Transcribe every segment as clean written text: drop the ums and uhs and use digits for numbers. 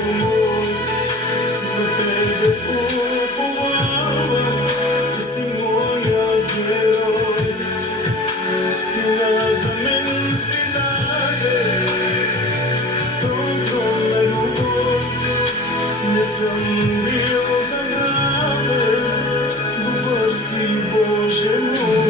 мой, на тебе уповавам, ти си мојот герој. Сина за мен си даде, со огромна љубов, не сам бил забравен, добар си Боже мој.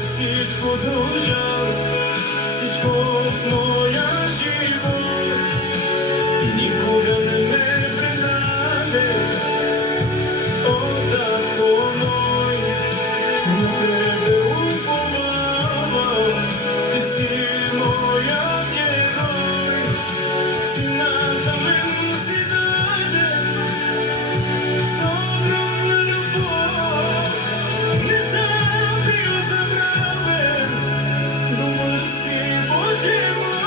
Всичко должам, всичко од моја живот, и никога не ме предаде. О, татко мој, на тебе уповавам, ти си мојот герој. Сина за мен си даде, со огромна љубов, не сам бил забравен, добар си Боже мој.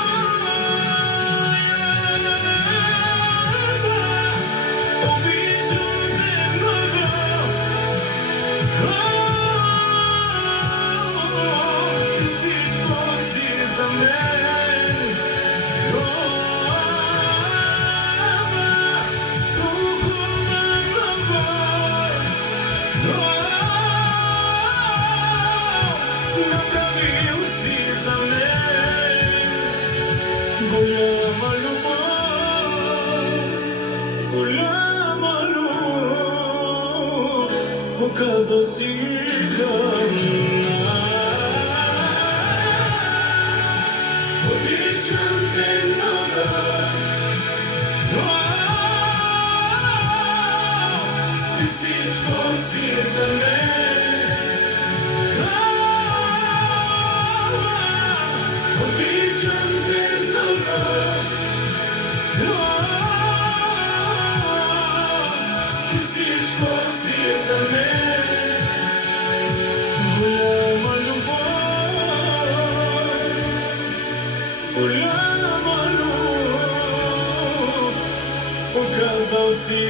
Обичам те много, ти всичко си за мен. Толкова много направил си за мен. Голяма любов, показал си към нас. Обичам те много, ти всичко си за мен. Обичам те много, ти всичко си за мен. Голяма любов, показал си